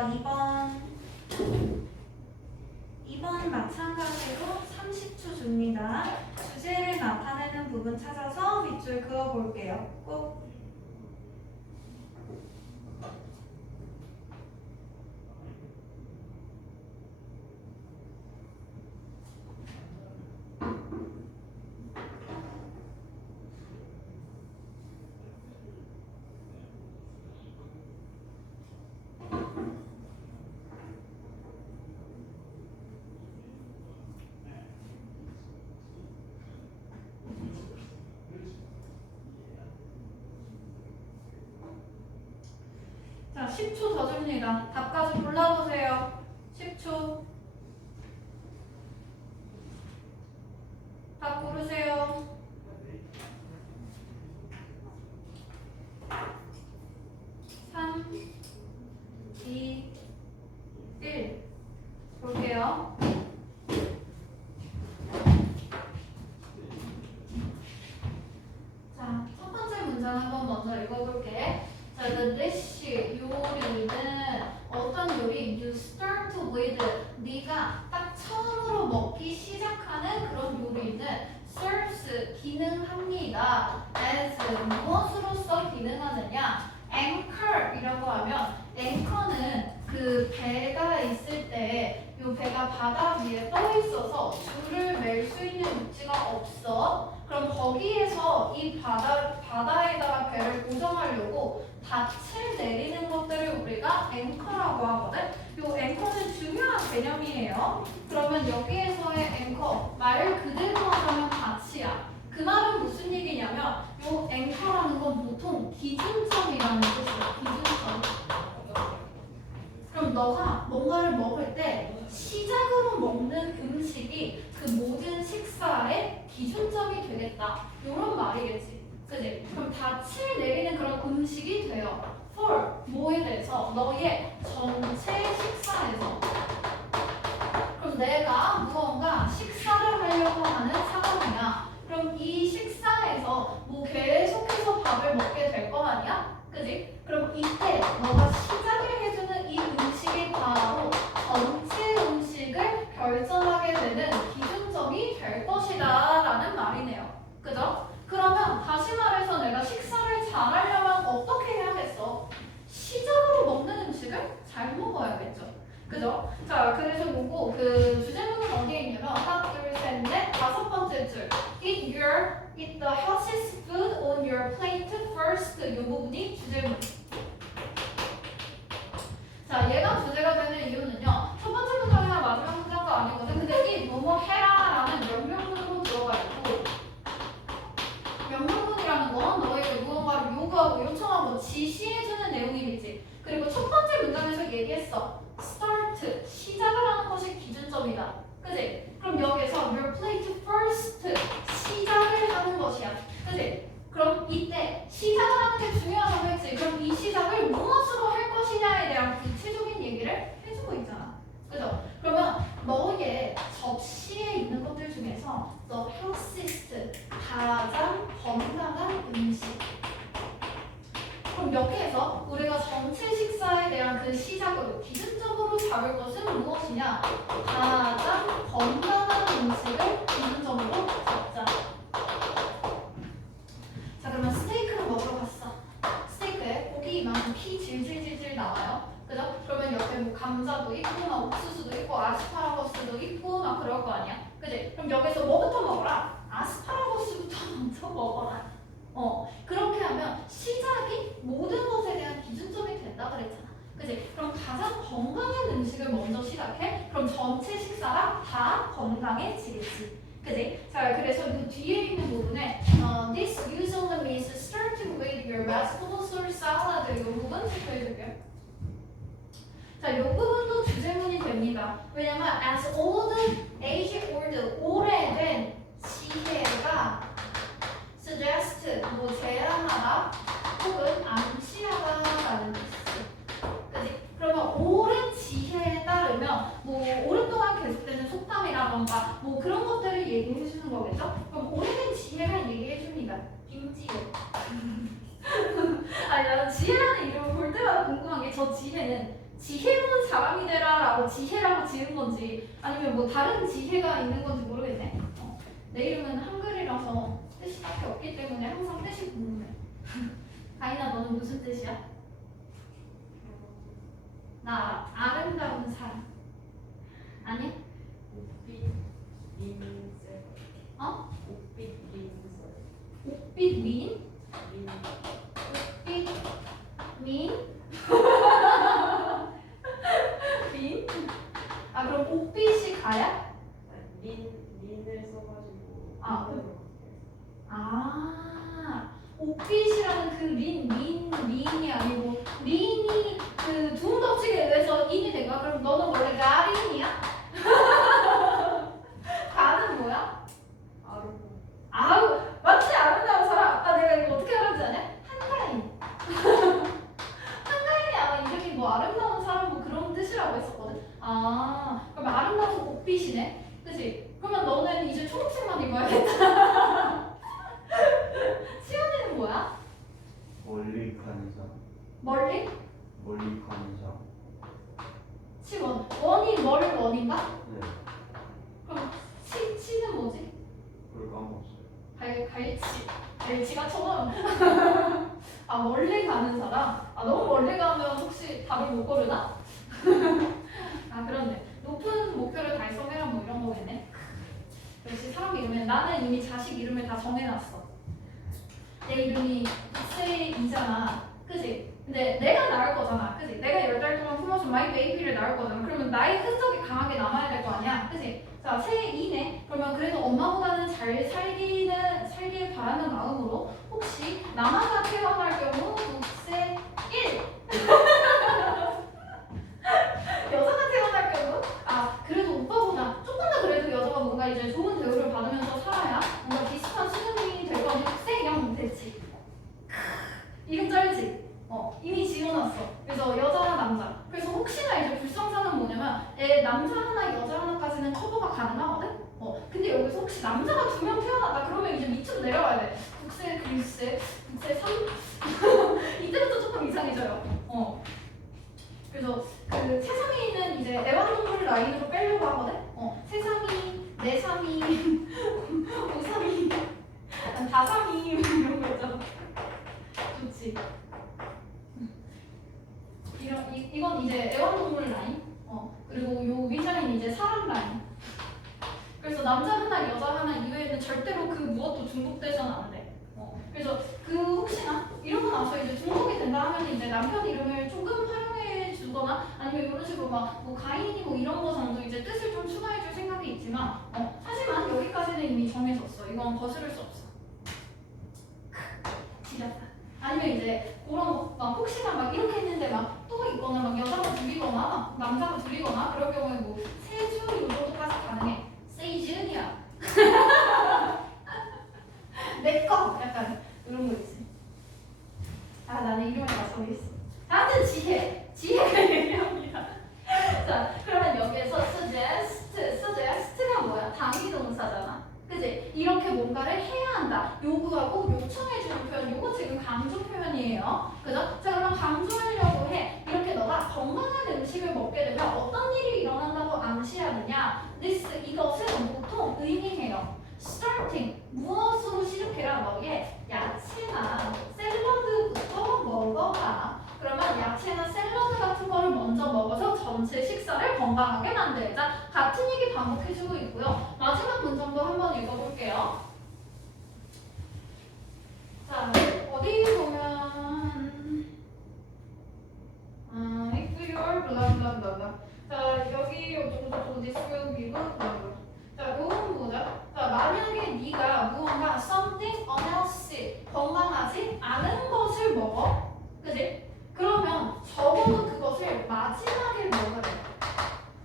좋습니다. 2번 마찬가지로 30초 줍니다. 주제를 나타내는 부분 찾아서 밑줄 그어볼게요. 꼭. 자, 10초 더 줍니다. 답까지 골라보세요. 10초. 답 고르세요. 3, 2, 1. 볼게요. 자, 첫 번째 문장 한번 먼저 읽어볼게. 자, the dish, 요리는 어떤 요리? You start with, 네가 딱 처음으로 먹기 시작하는 그런 요리는 serves, 기능합니다. as, 무엇으로서 기능하느냐? anchor이라고 하면 anchor는 그 배가 있을 때 이 배가 바다 위에 떠 있어서 줄을 맬 수 있는 위치가 없어. 그럼 거기에서 이 바다에다가 배를 고정하려고 닻을 내리는 것들을 우리가 앵커라고 하거든. 이 앵커는 중요한 개념이에요. 그러면 여기에서의 앵커, 말 그대로 하자면 닻이야. 그 말은 무슨 얘기냐면 이 앵커라는 건 보통 기준점이라는 뜻이야. 기준점. 그럼 너가 뭔가를 먹을 때 시작으로 먹는 음식이 그 모든 식사의 기준점이 되겠다. 이런 말이겠지. 그지? 그럼 닻을 내리는 그런 음식이 돼요. for, 뭐에 대해서? 너의 전체 식사에서. 그럼 내가 무언가 식사를 하려고 하는 상황이야. 그럼 이 식사에서 뭐 계속해서 밥을 먹게 될 거 아니야? 그지? 그럼 이때 너가 시작을 해주는 이 음식이 바로 전체 음식을 결정하게 되는 기준점이 될 것이다 라는 말이네요. 그죠? 그러면 다시 말해서 내가 식사를 잘하려면 어떻게 해야겠어? 시작으로 먹는 음식을 잘 먹어야겠죠. 그죠? 자, 그래서 요거 그 주제문은 어디에 있냐면 하나, 둘, 셋, 넷, 다섯 번째 줄. Eat the healthiest food on your plate first. 요 부분이 주제문. 자, 얘가 주제가 되는 이유는요. 첫 번째 문장이나 마지막 문장도 아니거든. 근데 이 뭐뭐 해라라는 명령문으로 들어가 있고, 명령문이라는 건 너에게 무언가를 요구하고 요청하고 지시해주는 내용이겠지. 그리고 첫 번째 문장에서 얘기했어. start, 시작을 하는 것이 기준점이다. 그지? 그럼 여기서 your plate first, 시작을 하는 것이야. 그지? 그럼 이때 시작을 하는 게 중요하다고 했지. 그럼 이 시작을 무엇으로 할 것이냐에 대한 구체적인 얘기를 해주고 있잖아. 그죠? 그러면 너의 접시에 있는 것들 중에서 the healthiest, 가장 건강한 음식. 그럼 여기에서 우리가 전체 식사에 대한 그 시작으로 기준적으로 잡을 것은 무엇이냐? 가장 건강한 음식을 기준점으로 잡자. 자, 그러면 스테이크를 먹으러 갔어. 스테이크에 고기 이만큼 피 질질질질 나와요. 그죠? 그러면 옆에 뭐 감자도 있고 막 옥수수도 있고 아스파라거스도 있고 막 그럴 거 아니야. 그지? 그럼 여기서 뭐부터 먹어라? 아스파라거스부터 먼저 먹어라. 그렇게 하면 시작이 모든 것에 대한 기준점이 된다 그랬잖아. 그지? 그럼 가장 건강한 음식을 먼저 시작해? 그럼 전체 식사가 다 건강해지겠지. 그지? 자, 그래서 그 뒤에 있는 부분에 This usually means starting with your vegetables or salad. 이 부분 체크해줄게요. 자, 이 부분도 주제문이 됩니다. 왜냐면 as old, age old, 오래된 지혜가 suggest, 뭐 제안하다 혹은 암시하다라는 뜻이지. 그지? 그러면 오랜 지혜에 따르면 뭐 오랫동안 계속되는 속담이라던가 뭐 그런 것들을 얘기해 주는 거겠죠? 그럼 오래된 지혜를 얘기해 줍니다. 빙지혜. 아니, 나는 지혜라는 이름을 볼 때마다 궁금한 게 저 지혜는 지혜로운 사람이 되라라고 지혜라고 지은 건지 아니면 뭐 다른 지혜가 있는 건지 모르겠네. 내 이름은 한글이라서 뜻이 딱히 없기 때문에 항상 뜻이 궁금해. 가인아 너는 무슨 뜻이야? 나 아름다운 사람. 아니야? 옥빛 린색. 어? 옥빛 린색. 옥빛 민? 린. 옥빛 민? 민? 아 그럼 옥빛이 가야? 린을 써가지고. 아, 린으로 아 옥빛이라는 그 민이 아니고 린이 그 두음 법칙에 의해서 인이 된 거야? 그럼 너는 원래 가린이야? 가는 뭐야? 아름다운. 아우 맞지 아름다운 사람. 아까 내가 이거 어떻게 알았지 아냐? 한가인. 한가인이 아마 이름이 뭐 아름다운 사람 뭐 그런 뜻이라고 했었거든. 아 그럼 아름다운 옥빛이네. 그치? 그러면 너는 이제 초록색만 입어야겠다. 시연이는 뭐야? 멀리 가니자. 멀리? 멀리 가니자. 치원. 원이 뭘 원인가? 네. 그럼 치는 뭐지? 그걸 까먹었어요. 갈치가 처음. 아 멀리 가는 사람? 아 너무 멀리 가면 혹시 답을 못 고르나? 아 그렇네. 높은 목표를 달성해라 뭐 이런 거겠네. 역시 사람 이름에 나는 이미 자식 이름을 다 정해놨어. 내 이름이 세이잖아. 그지? 근데 내가 낳을 거잖아. 그지? 내가 10달 동안 품어준 마이 베이비를 낳을 거잖아. 그러면 나의 흔적이 강하게 남아야 될 거 아니야. 그지? 자, 세이네. 그러면 그래도 엄마보다는 잘 살길 바라는 마음으로 혹시 남아가 태어날 경우 국세 1. 여자가 태어날 경우 그래도 오빠보다 조금 더 그래도 여자가 뭔가 이제 좋은 대우를 받으면서 살아야 뭔가 비슷한 수준이 될 거니 국세 0 됐지. 이름 짤지? 이미 지어놨어. 그래서 여자나 남자. 그래서 혹시나 이제 불상사는 뭐냐면 남자 하나 여자 하나까지는 커버가 가능하거든? 근데 여기서 혹시 남자가 2명 태어났다 그러면 이제 밑으로 내려가야 돼. 국세 글쎄 국세 3 이때부터 조금 이상해져요. 그래서 그 세상에 있는 이제 애완동물 라인으로 빼려고 하거든? 세상이, 내삼이, 오삼이, 다삼이 이런 거 있잖아. 좋지. 이건 이제 애완동물 라인. 그리고 요 위자는 이제 사람 라인. 그래서 남자 하나, 여자 하나 이외에는 절대로 그 무엇도 중복돼서는 안 돼. 그래서 그 혹시나 이러고 나서 이제 중복이 된다 하면 이제 남편 이름을 조금 활용해 주거나 아니면 이런 식으로 막 뭐 가인이 뭐 이런 거 정도 이제 뜻을 좀 추가해 줄 생각이 있지만 하지만 여기까지는 이미 정해졌어. 이건 거스를 수 없어. 지렸다. 아니면 이제 그런 막 혹시나 막 이렇게 했는데 막 또 있거나 막 여자가 둘이거나 막 남자가 둘이거나 그럴 경우에 뭐 세주 이 정도까지 가능해. 세이준이야. 내꺼 약간 이런 거 있지. 나는 이름을 다 정했어. 다들 지혜가 얘기합니다. 자 그러면 여기에서 suggest가 뭐야? 당위동사잖아. 그지? 이렇게 뭔가를 해야 한다. 요구하고 요청해주는 표현. 요거 지금 강조 표현이에요. 그죠? 자 그럼 강조하려고 해. 이렇게 너가 건강한 음식을 먹게 되면 어떤 일이 일어난다고 암시하느냐? 이것은 보통 의미해요. starting 무엇으로 시작해라. 너의 야채나 샐러드부터 먹어라. 그러면 야채나 샐러드 같은 거를 먼저 먹어서 전체 식사를 건강하게 만들자. 같은 얘기 반복해주고 있고요. 마지막 문장도 한번 읽어볼게요. 자, 어디 보면 if you're blah blah blah blah. 자, 여기 요정도 this will be good blah blah. 자, 요건 뭐죠? 자, 만약에 네가 무언가 something unhealthy 건강하지 않은 것을 먹어, 그지? 그러면 적어도 그것을 마지막에 먹어야 돼.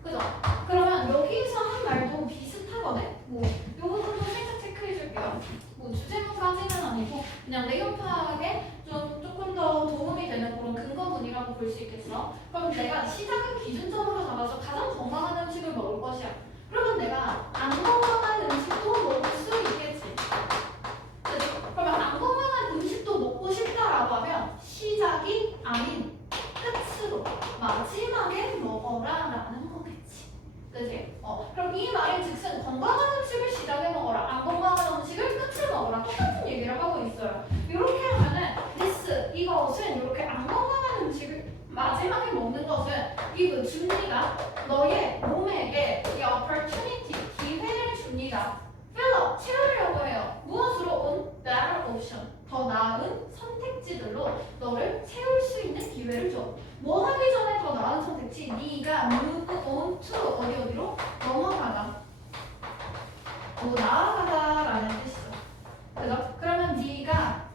그죠? 그러면 여기서 한 말도 비슷하거든? 뭐 요 부분도 살짝 체크해줄게요. 뭐 주제문까지는 아니고 그냥 내용 파악에 조금 더 도움이 되는 그런 근거문이라고 볼 수 있겠어. 그럼 내가 시작을 기준점으로 잡아서 가장 건강한 음식을 먹을 것이야. 그러면 내가 안 건강한 음식도 먹을 수 있겠지. 그치? 그러면 안 건강한 음식도 먹고 싶다라고 하면 시작이 아닌 끝으로 마지막에 먹어라 라는 거겠지. 그지? 그럼 이 말의 즉슨 건강한 음식을 시작에 먹어라, 안 건강한 음식을 끝에 먹어라, 똑같은 얘기를 하고 있어요. 이렇게 하면은 this, 이것은 이렇게 안 건강한 음식을 마지막에 먹는 것은 이거 줍니다. 너의 몸에게 이 opportunity, 기회를 줍니다. fill up, 채우려고 해요. 무엇으로? on better option, 더 나은 선택지들로 너를 채울 수 있는 기회를 줘. 뭐 하기 전에 더 나은 선택지? 네가 move on to 어디로? 넘어가다. 나아가다라는 뜻이죠. 그죠? 그러면 네가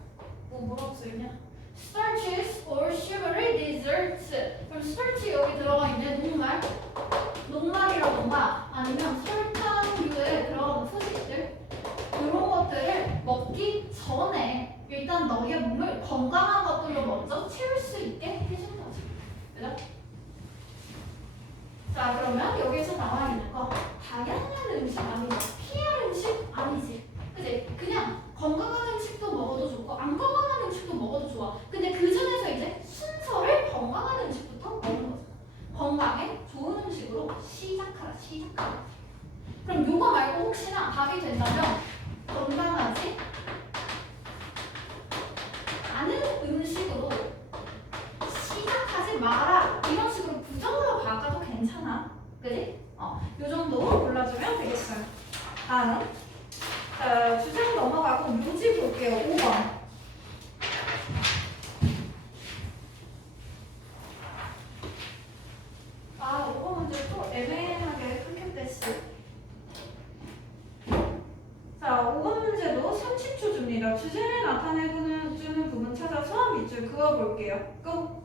뭐라고 써있냐? starches or sugary desserts. 그럼 starch 여기 들어가 있는 녹말이라던가 아니면 설탕류의 그런 후식들, 이런 것들을 먹기 전에 일단 너의 몸을 건강한 것들로 먼저 채울 수 있게 해준 거죠. 그죠? 자, 그러면 여기서 나와 있는 거 다양한 음식 아니지, 피할 음식 아니지, 그지? 그냥 건강한 음식도 먹어도 좋고 안 건강한 음식도 먹어도 좋아. 근데 그 중에서 이제 순서를 건강한 음식부터 먹는 거죠. 건강에 좋은 음식으로 시작하라. 그럼 요거 말고 혹시나 답이 된다면 건강하지 않은 음식으로 시작하지 마라, 이런 식으로 부정으로 바꿔도 괜찮아. 그지? 요 정도 골라주면 되겠어요. 다음. 자, 주제로 넘어가고 묘지 볼게요. 5번. 아, 5번 문제 또 애매하게 끊겼댔어. 자, 5번 문제도 30초 줍니다. 주제를 나타내주는 부분 찾아서 밑줄 그어볼게요. 고!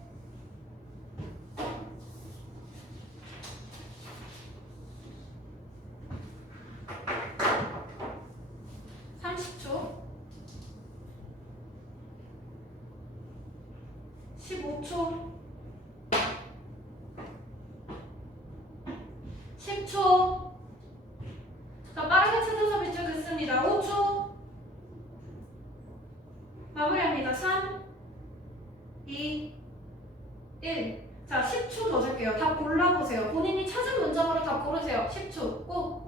자, 빠르게 찾아서 밑줄 긋습니다. 5초. 마무리합니다. 3, 2, 1. 자, 10초 더 줄게요. 다 골라보세요. 본인이 찾은 문장으로 다 고르세요. 10초. 고!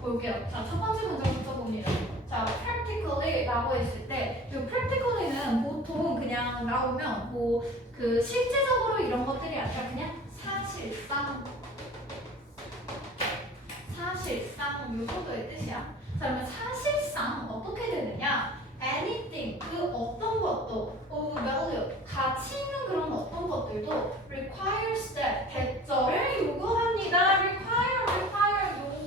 볼게요. 자, 첫 번째 문제부터 봅니다. 자, practically 라고 했을 때, 이 practically는 보통 그냥 나오면 그 실제적으로 이런 것들이 아니라 그냥 사실상 요 정도의 뜻이야. 자, 그러면 사실상 어떻게 되느냐? anything, 그 어떤 것도 of value, 가치 있는 그런 어떤 것들도 requires that, 대절을 요구합니다.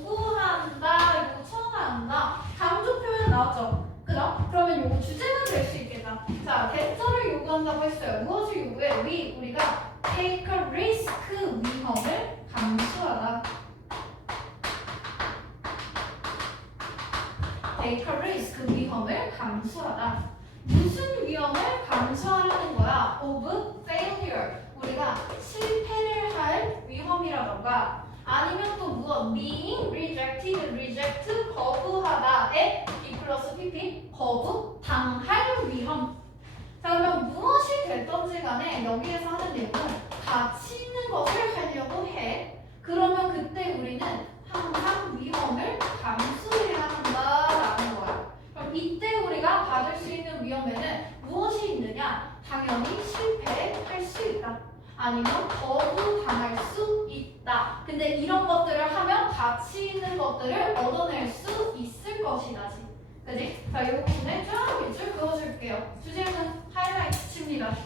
요구한다, 요청한다. 강조 표현 나왔죠? 그죠? 그러면 요거 주제는 될 수 있겠다. 자, 대절을 요구한다고 했어요. 무엇을 요구해? 우리가 take a risk, 위험을 감수하다. take a risk, 위험을 감수하다. 무슨 위험을 감수하려는 거야? of failure, 우리가 실패를 할 위험이라던가 아니면 또 무엇? being rejected, reject, 거부하다의 B 플러스 PP, 거부, 당할 위험. 자, 그러면 무엇이 됐던지 간에 여기에서 하는 내용은 가치 있는 것을 하려고 해. 그러면 그때 우리는 항상 위험을 감수해야 한다라는 거야. 그럼 이때 우리가 받을 수 있는 위험에는 무엇이 있느냐? 당연히 실패할 수 있다. 아니면 거부당할 수 있다. 근데 이런 것들을 하면 가치 있는 것들을 얻어낼 수 있을 것이다. 그지? 자, 이 부분에 쫙 밑줄 그어줄게요. 주제는 하이라이트 칩니다.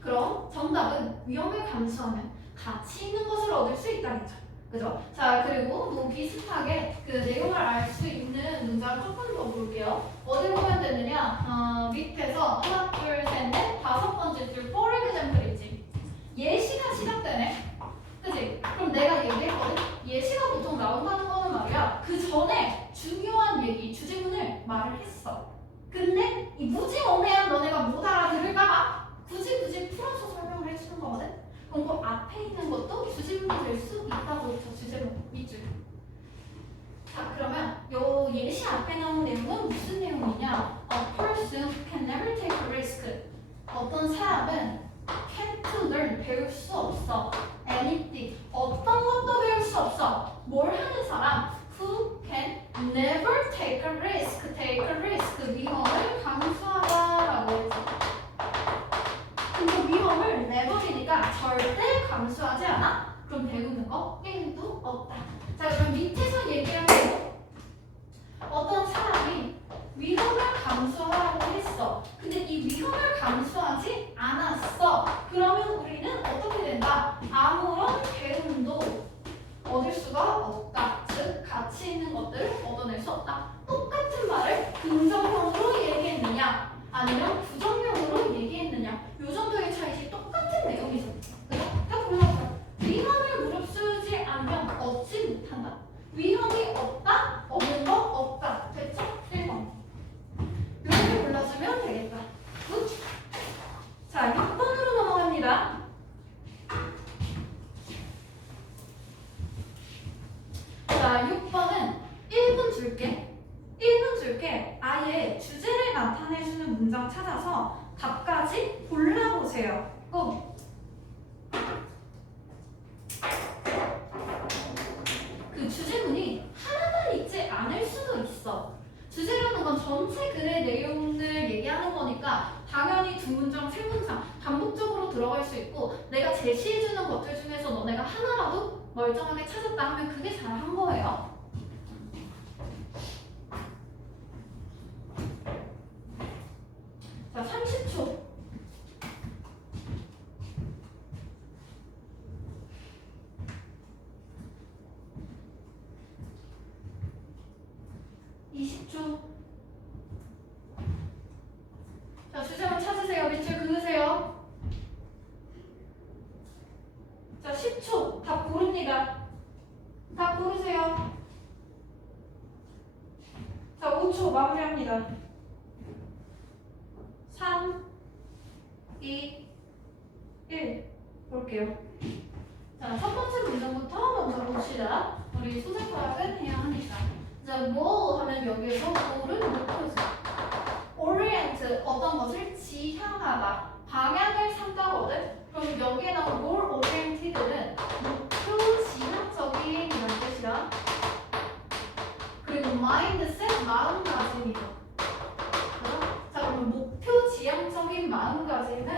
그럼 정답은 위험을 감수하면 가치 있는 것을 얻을 수 있다겠죠. 그죠? 자, 그리고 뭐 비슷하게 그 내용을 알 수 있는 문장을 조금 더 볼게요. 어디 보면 되느냐? 밑에서 하나, 둘, 셋, 넷, 다섯 번째 줄 for example 있지? 예시가 시작되네. 그치? 그럼 내가 얘기했거든? 예시가 보통 나온다는 거는 말이야. 그 전에 중요한 얘기, 주제문을 말을 했어. 근데 이 무지몽매한 너네가 못 알아들을까봐 굳이 풀어서 설명을 해주는 그럼 그 앞에 있는 것도 주제문이 될 수 있다고 했죠. 주제문 밑줄. 자, 그러면 요 예시 앞에 나온 내용은 무슨 내용이냐? A person can never take a risk. 어떤 사람은 can't learn, 배울 수 없어. anything, 어떤 것도 배울 수 없어. 뭘 하는 사람? Who can never take a risk. take a risk, 위험을 감수하다라고 했죠. 근데 위험을 never이니까 절대 감수하지 않아? 그럼 배우는 거 1도 없다. 자, 그럼 밑에서 얘기한 거 어떤 사람이 위험을 감수하라고 했어. 근데 이 위험을 감수하지 않았어. 그러면 우리는 어떻게 된다? 아무런 배움도 얻을 수가 없다. 즉, 가치 있는 것들을 얻어낼 수 없다. 똑같은 말을 긍정형으로 얘기했느냐 아니면 부정형으로 얘기했느냐, 요 정도의 차이지 똑같은 내용이죠. 그죠? 딱 골라보세요. 위험을 무릅쓰지 않으면 얻지 못한다. 위험이 없다? 없는 거 없다. 됐죠? 1번. 이렇게 골라주면 되겠다. 굿. 자, 6번으로 넘어갑니다. 자, 6번은 1분 줄게. 1분 줄게. 아예 주제를 나타내주는 문장 찾아서 답까지 골라보세요. 꼭. 그 주제문이 하나만 있지 않을 수도 있어. 주제라는 건 전체 글의 내용을 얘기하는 거니까 당연히 두 문장, 세 문장 반복적으로 들어갈 수 있고, 내가 제시해주는 것들 중에서 너네가 하나라도 멀쩡하게 찾았다 하면 그게 잘한 거예요. 자, 30초. 자, 주제문 찾으세요. 밑줄 그으세요. 자, 10초. 답 고릅니다. 답 고르세요. 자, 5초 마무리합니다. 3, 2, 1. 볼게요. 자, 첫 번째 문장부터 먼저 봅시다. 우리 소재 파악은 해야 하니까. 자, goal 하면 여기에서 goal은 목표지. orient, 어떤 것을 지향하다, 방향을 삼다거든. 그럼 여기에 나온 goal oriented는 목표 지향적인 이런 뜻이야. 그리고 mindset, 마음가짐이죠. 자, 그럼 목표 지향적인 마음가짐은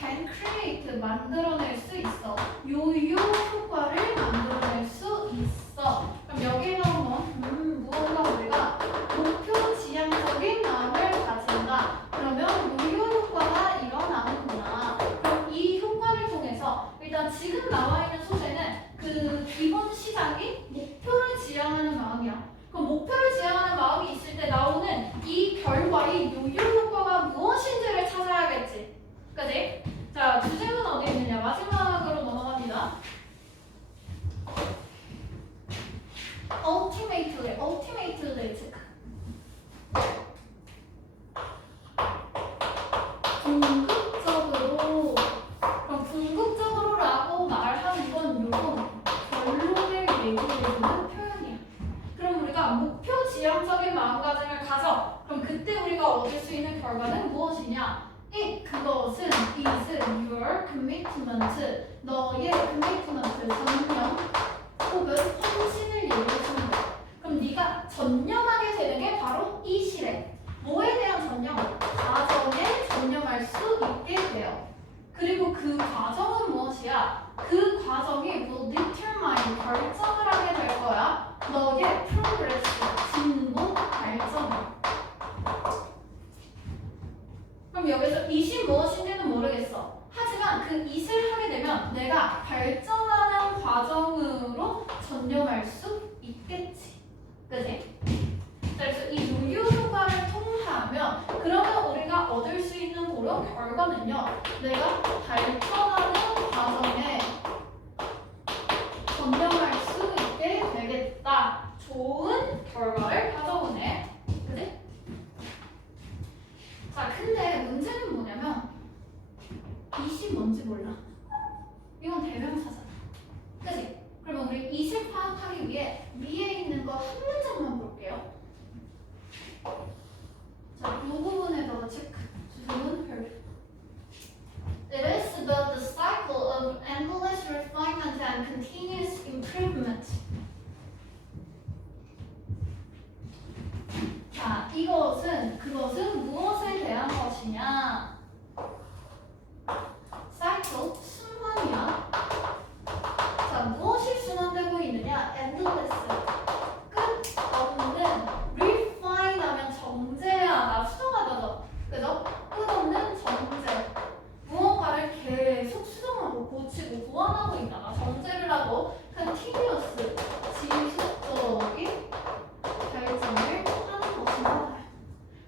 can create, 만들어낼 수 있어. 요요 효과를 만들어낼 수 있어. 그럼 여기에 나온 건 무언가 우리가 목표 지향적인 마음을 가진다. 그러면 요요 효과가 일어나는구나. 그럼 이 효과를 통해서 일단 지금 나와 있는 소재는 그 기본 시작이 목표를 지향하는 마음이야. 그럼 목표를 지향하는 마음이 있을 때 나오는 이 결과, 이 요요 효과가 무엇인지를 찾아야겠지. 그지? 자, 주제는 어디 있느냐? 마지막으로 넘어갑니다. ultimately 체크. 궁극적으로. 그럼 궁극적으로라고 말하는 건 요건 결론을 얘기해주는 표현이야. 그럼 우리가 목표 지향적인 마음가짐을 가져. 그럼 그때 우리가 얻을 수 있는 결과는 무엇이냐? 그것은 is your commitment, 너의 commitment, 전념 혹은 헌신을 얘기해주는 거야. 그럼 네가 전념하게 되는 게 바로 이 시래. 뭐에 대한 전념? 과정에 전념할 수 있게 돼요. 그리고 그 과정은 무엇이야? 그 과정이 will determine, 결정을 하게 될 거야. 너의 progress, 진보, 발전을. 그럼 여기서 it이 무엇인지는 모르겠어. 하지만 그 it을 하게 되면 내가 발전하는 과정으로 전념할 수 있겠지. 그치? 그래서 이 요요 효과를 통하면 그러면 우리가 얻을 수 있는 그런 결과는요. 내가 발전하는 과정에 전념할 수 있게 되겠다. 좋은 결과를 가져오네. 그치? 자, 근데 문제는 뭐냐면 it이 뭔지 몰라. 이건 대명사잖아. 그치? 그러면 우리 이식 파악하기 위해 위에 있는 거 한 문장만 볼게요. 자, 이 부분에다가 체크. 주소는 별. It is about the cycle of endless refinement and continuous improvement. 자, 그것은 무엇에 대한 것이냐? cycle, 순환이야. 자, 무엇이 순환되고 있느냐? endless, 끝없는, refine 하면 정제야. 나 수정하다죠? 그죠? 끝없는 정제. 무언가를 계속 수정하고 고치고 보완하고 있다가 정제를 하고 continuous, 지속적인 발전을 하는 것입니다.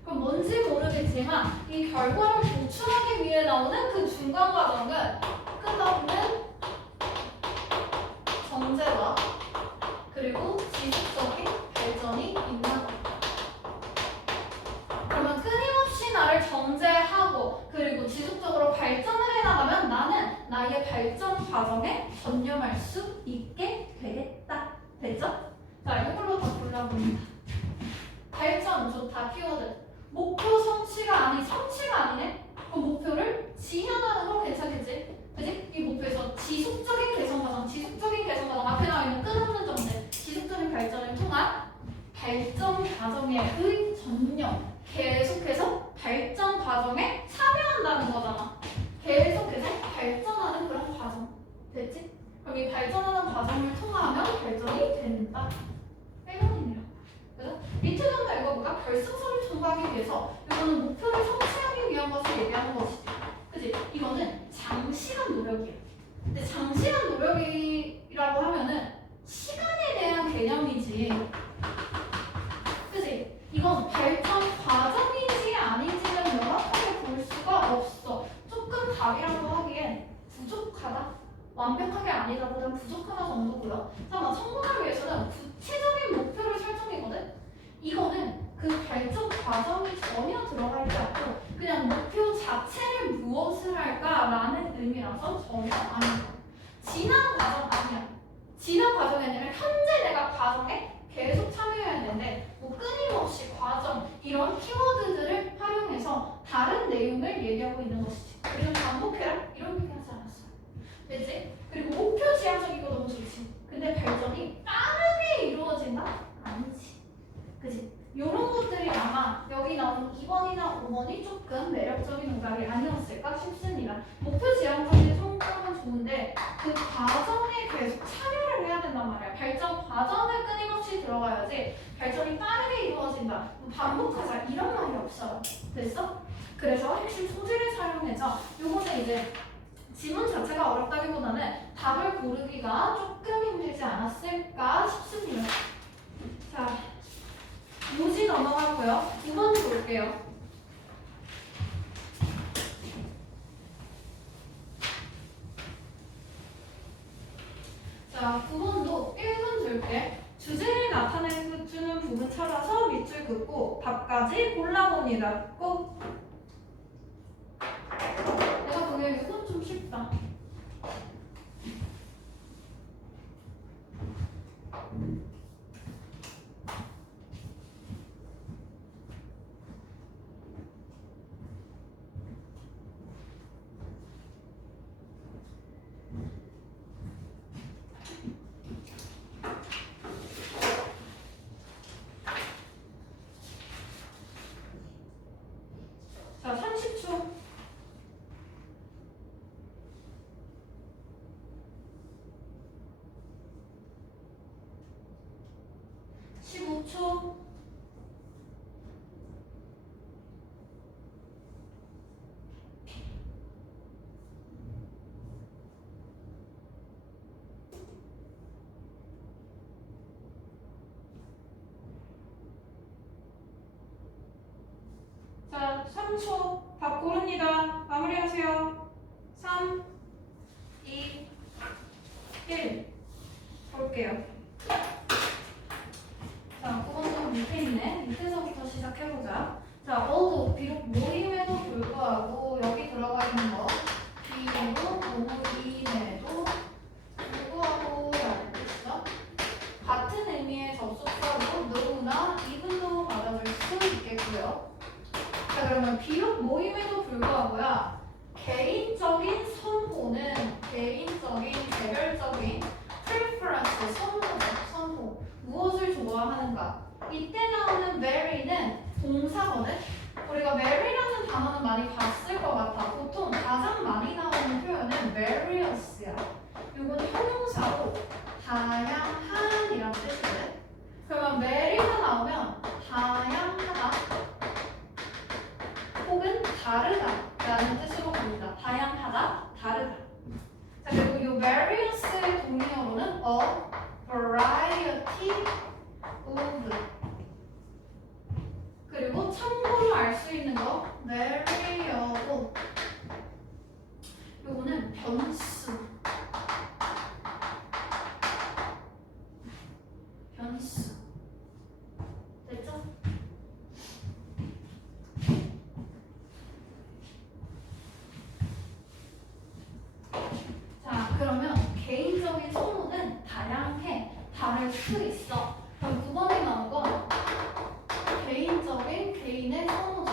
그럼 뭔지 모르겠지만 이 결과를 보충하기 위해 나오는 그 중간 과정은 끝없는 정제와 그리고 지속적인 발전이 있는 것. 그러면 끊임없이 나를 정제하고 그리고 지속적으로 발전을 해나가면 나는 나의 발전 과정에 전념할 수 있게 되겠다. 됐죠? 자, 이걸로 다 골라봅니다. 발전 좋다. 키워드. 목표 성취가 아니네? 그럼 목표를 지향하는 건 괜찮겠지? 그지? 이 목표에서 지속적인 개선 과정 앞에 나와 있는 끝없는 정제, 지속적인 발전을 통한 발전 과정의 전념, 계속해서 발전 과정에 참여한다는 거잖아. 계속해서 발전하는 그런 과정. 됐지? 그럼 이 발전하는 과정을 통하면 발전이 된다. 빼면이라. 그래서 밑에 정도 읽어보자. 결승선을 통과하기 위해서 이거는 목표를 성취하기 위한 것을 얘기하는 것이지. 그치? 이거는 장시간 노력이야. 근데 장시간 노력이라고 하면은 시간에 대한 개념이지. 그치? 이건 발전 과정인지 아닌지는 명확하게 볼 수가 없어. 조금 답이라고 하기엔 부족하다. 완벽하게 아니다보단 부족하다 정도고요. 잠깐만, 성공하기 위해서는 구체적인 목표를 설정이거든. 이거는 그 발전 과정이 전혀 들어가 있지 않고 그냥 목표 자체를 무엇을 할까라는 의미라서 전혀 아니다. 지난 과정 아니야. 지난 과정이 아니라 현재 내가 과정에 계속 참여해야 되는데 뭐 끊임없이 과정 이런 키워드들을 활용해서 다른 내용을 얘기하고 있는 것이지. 그리고 반복해라 이런 얘기하지 않았어. 됐지? 그리고 목표 지향적이고 너무 좋지. 근데 발전이 빠르게 이루어진다? 아니지. 그치? 요런 것들이 아마 여기 나오는 2번이나 5번이 조금 매력적인 오답이 아니었을까 싶습니다. 목표 지향적인 성격은 좋은데 그 과정에 계속 참여를 해야 된단 말이야. 발전 과정을 끊임없이 들어가야지 발전이 빠르게 이루어진다. 반복하자 이런 말이 없어요. 됐어? 그래서 핵심 소재를 사용해서 요거는 이제 지문 자체가 어렵다기보다는 답을 고르기가 조금 힘들지 않았을까 싶습니다. 자, 무지 넘어가고요. 9번 볼게요. 자, 9번도 1분 줄게. 주제를 나타내주는 부분 찾아서 밑줄 긋고 답까지 골라봅니다. 꼭. 내가 보기엔 이건 좀 쉽다. 자, 30초. 15초. 3초. 답 고릅니다. 마무리하세요. 3, 2, 1. 볼게요. 자, 9번은 밑에 있네. 밑에서부터 시작해보자. 자, 어도 비록 모임에도 불구하고 여기 들어가 있는 거 비록 모임에도 이때 나오는 mary는 동사거든. 우리가 mary라는 단어는 많이 봤을 것 같아. 보통 가장 많이 나오는 표현은 various야. 요거는 형용사로 다양한이란 뜻이거든. 그러면 mary가 나오면 다양하다 혹은 다르다라는 뜻으로 갑니다. 다양하다, 다르다. 자, 그리고 이 various의 동의어로는 a variety of. 그리고 참고로 알 수 있는 거 variable. 요거는 변수. 변수. 됐죠? 자, 그러면 개인적인 선호는 다양해. 다를 수 있어. 그럼 9번에 나온 건 개인적인 개인의 선호죠.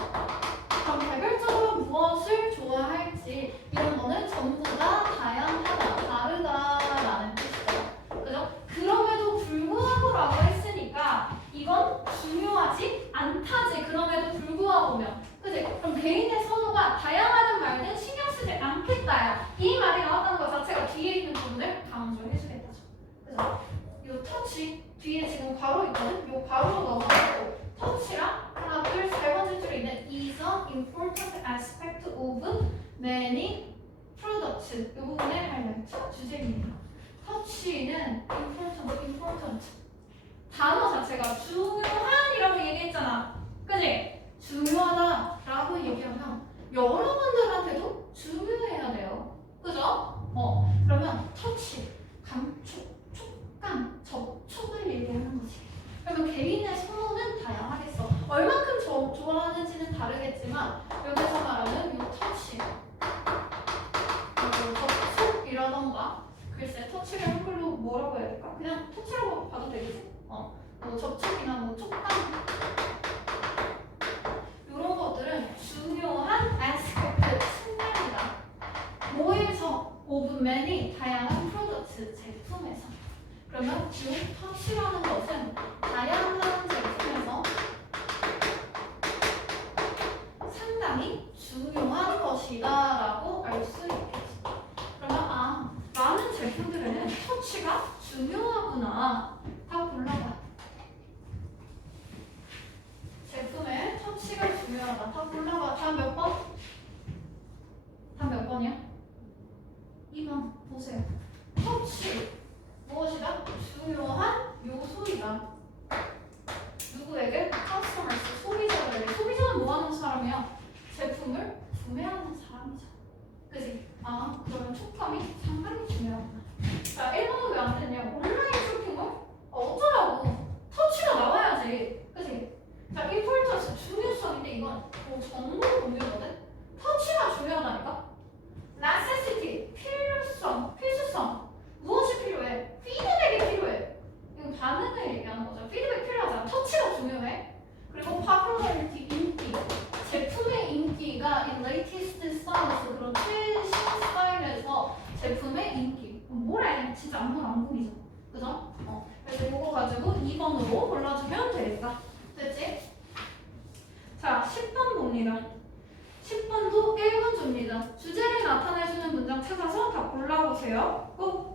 그럼 개별적으로 무엇을 좋아할지 이런 거는 전부 다 다양하다, 다르다라는 뜻이죠. 그죠? 그럼에도 불구하고라고 했으니까 이건 중요하지 않다지. 그럼에도 불구하고면. 그지? 그럼 개인의 선호가 다양하든 말든 신경 쓰지 않겠다야. 이 말이 나왔다는 것 자체가 뒤에 있는 부분을 강조해주겠다죠. 그죠? 요 터치 뒤에 지금 괄호 있거든? 요 괄호로 넘어가고 터치랑 하나, 둘, 세 번째 줄에 있는 is an important aspect of many products. 이 부분의 하이라이트 주제입니다. 터치는 important. 단어 자체가 중요한이라고 얘기했잖아. 그지? 중요하다라고 얘기하면 여러분들한테도 중요해야 돼요. 그죠? 그러면 터치, 감촉, 촉감, 접촉을 얘기하는 거지. 그러면 개인의 선호는 다양하겠어. 얼만큼 좋아하는지는 다르겠지만 여기서 말하는 이 터치, 그리고 접촉이라던가 글쎄 터치를 한글로 뭐라고 해야 될까? 그냥 터치라고 봐도 되겠지? 뭐 접촉이나 뭐 촉감 이런 것들은 중요한 aspect 측면이다. 뭐에서? of many 다양한 프로덕트 제품에서. 그러면 이 터치라는 것은 다양한 제품에서 상당히 중요한 것이다라고 알 수 있겠죠. 그러면 많은 제품들에는 터치가 중요하구나. 다 골라봐. 제품에 터치가 중요하다. 다 골라봐. 다음 몇 번? 다음 몇 번이야? 2번 보세요. 터치 무엇이다? 중요한 요소이다. 누구에게? customers, 소비자들에게. 소비자는 뭐 하는 사람이야? 제품을 구매하는 사람이죠. 그지? 그러면 촉감이 상당히 중요하구나. 자, 1번은 왜 안 됐냐? 온라인 쇼핑몰? 어쩌라고? 터치가 나와야지. 그지? 자, importance 중요성인데 이건 정보 공유거든? 터치가 중요하다니까? necessity 필요성, 필수성. 무엇이 필요해? 피드백이 필요해. 이건 반응을 얘기하는 거죠. 피드백 필요하잖아. 터치가 중요해. 그리고 popularity, 인기. 제품의 인기가 in latest style에서 그런 최신 스타일에서 제품의 인기. 뭐래? 진짜 안궁이죠. 그죠? 그래서 이거 가지고 2번으로 골라주면 되겠다. 됐지? 자, 10번 봅니다. 10번도 1분 줍니다. 주제를 나타내주는 문장 찾아서 다 골라보세요. 꼭!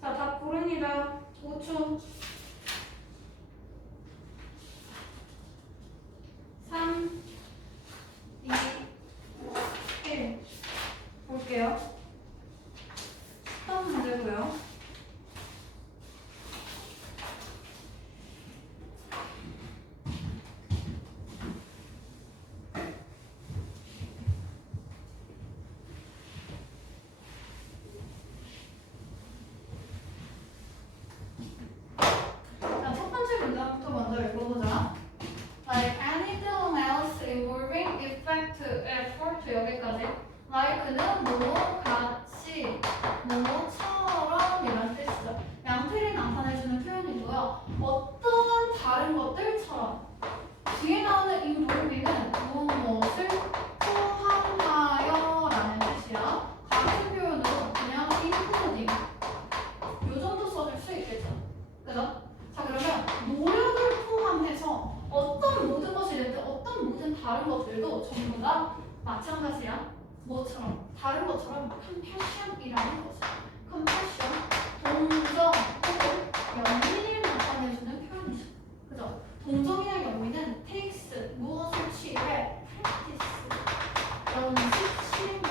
자, 답 고릅니다. 5초. 볼게요. 10번 문제고요. 자, 첫 번째 문장부터 먼저 읽어보자. Like anything else involving effect, effort 여기까지. like는 뭐뭐 같이, 뭐뭐처럼 이런 뜻이죠. 양태를 나타내주는 표현이고요. 어떠한 다른 것들처럼. 뒤에 나오는 involving은 무엇을 포함하여 라는 뜻이야. 같은 표현으로 그냥 including 요 정도 써줄 수 있겠죠. 그죠? 자, 그러면 노력을 포함해서 어떤 모든 것이 됐든 어떤 모든 다른 것들도 전부 다 마찬가지야. 뭐처럼? 다른 것처럼 compassion이라는 거죠. compassion, 동정 혹은 연민을 나타내주는 표현이죠. 그죠? 동정이나 연민은 takes, 무엇을 취해, practice, 연습, 실행이죠.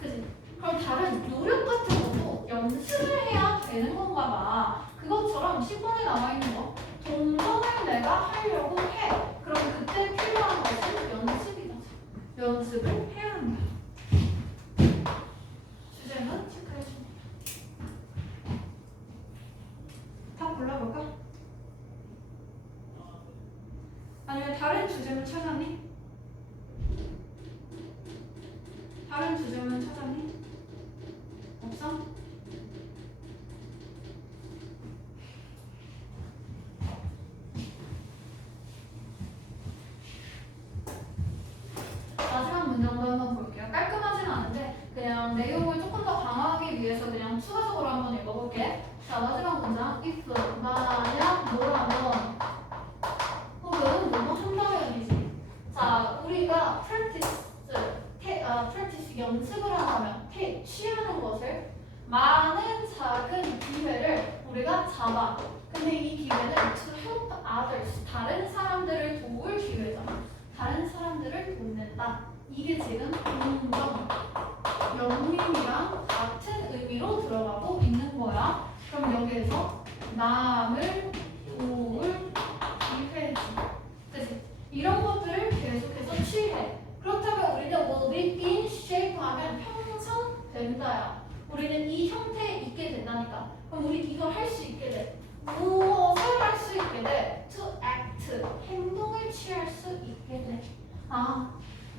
그지? 그럼 다른 노력 같은 것도 연습을 해야 되는 건가 봐. 그것처럼 10번에 나와있는 거 동정을 내가 하려고 해. 그럼 그때 필요한 것은 연습이다. 연습을 해야 한다. 주제는 체크해줍니다. 다 골라볼까? 아니면 다른 주제문 찾았니? 다른 주제문 찾았니? 없어? 마지막 문장도 한번 볼게요. 깔끔하진 않은데 그냥 내용을 조금 더 강화하기 위해서 그냥 추가적으로 한번 읽어볼게. 자, 마지막 문장. if 만약 뭐라면 혹은 뭐뭐 한다면이지. 자, 우리가 practice 연습을 하려면 취하는 것을 많은 작은 기회를 우리가 잡아. 근데 이 기회는 to help others, 다른 사람들을 도울 기회잖아. 다른 사람들을 돕는다. 이게 지금 동정, 연민이랑 같은 의미로 들어가고 있는 거야. 그럼 여기에서 남을 도울 기회지. 그치? 이런 것들을 계속해서 취해. 그렇다면 우리는 will be in shape 하면 평생 된다야. 우리는 이 형태에 있게 된다니까. 그럼 우리 이걸 할 수 있게 돼. 무엇을 할 수 있게 돼? To act, 행동을 취할 수 있게 돼. 아,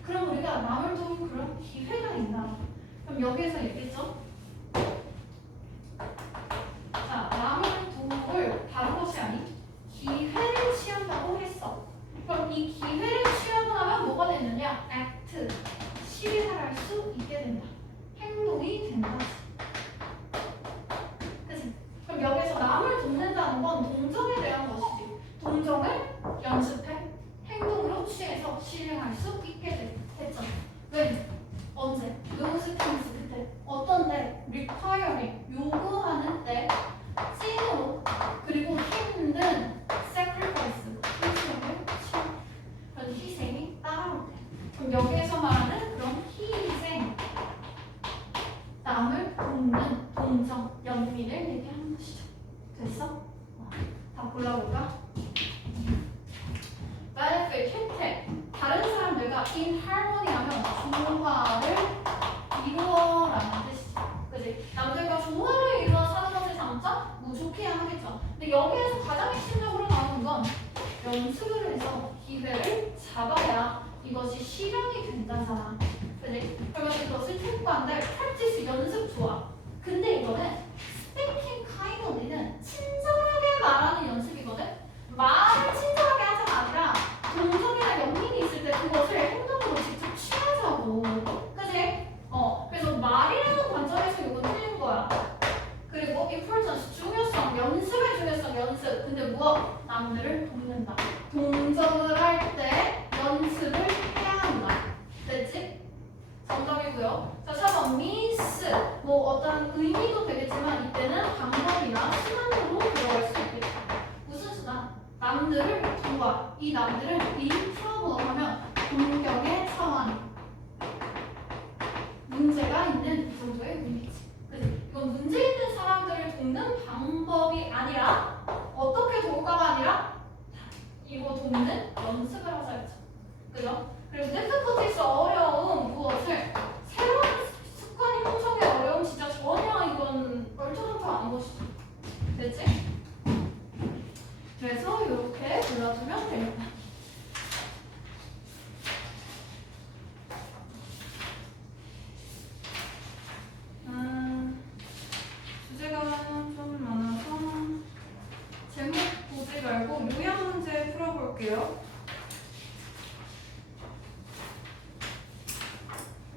그럼 우리가 남을 도울 그런 기회가 있나? 그럼 여기에서 얘기했죠? 자, 남을 도울 다른 것이 아닌 기회를 취한다고 했어. 그럼 이 기회를 취하고 나면 뭐가 되느냐? act, 시행을 할 수 있게 된다. 행동이 된다. 그치? 그럼 여기서 남을 돕는다는 건 동정에 대한 것이지. 동정을 연습해. 행동으로 취해서 실행할 수 있게 됐죠. 왜? 언제? those things 그때. 어떤 때? requiring 요구하는 때. 찐으로. 그리고 힘든 sacrifice 희생을 취해. 그런 희생이 따라올 때. 그럼 여기에서 말하는 그런 희생. 남을 돕는 동정, 연민을 얘기하는 것이죠. 됐어? 다 골라볼까? benefit, 혜택. 다른 사람들과 in harmony 하면 조화를 이루어라는 뜻이죠. 그치? 남들과 조화를 이루어 사는 것의 장점? 뭐 좋게 하겠죠. 근데 여기에서 가장 핵심적으로 나오는 건 연습을 해서 기회를 잡아야 이것이 실현이 된다잖아. 그치? 그러면 이것을 택구한데 practice 연습 좋아. 근데 이거는 speaking kindly는 친절하게 말하는 연습이거든? 말을 친절하게 하자가 아니라 동정이나 연민이 있을 때 그것을 행동으로 직접 취하자고. 그치? 그래서 말이라는 관점에서 이건 틀린 거야. 그리고 importance, 중요성, 연습의 중요성, 연습. 근데 무엇? 남들을 돕는다. 동정을 할 때 연습을 해야 한다. 됐지? 정답이고요. 자, 4번 means, 뭐 어떤 의미도 되겠지만 이때는 방법이나 수단으로 들어갈 수 있겠다. 무슨 수단? 남들을 도와. 이 남들을 이 trouble 하면 공격의 상황. 문제가 있는 이 정도의 의미지. 그치? 이건 문제 있는 사람들을 돕는 방법이 아니라 어떻게 도우가가 아니라 이거 돕는 연습을 하자였죠. 그죠? 그리고 difficulties 어려움 무엇을 새로운 습관이 형성의 어려움 진짜 전혀 이건 얼토당토 아닌 것이죠. 됐지? 그래서 이렇게 골라주면 됩니다. 주제가 좀 많아서 제목 보지 말고 요약 문제 풀어볼게요.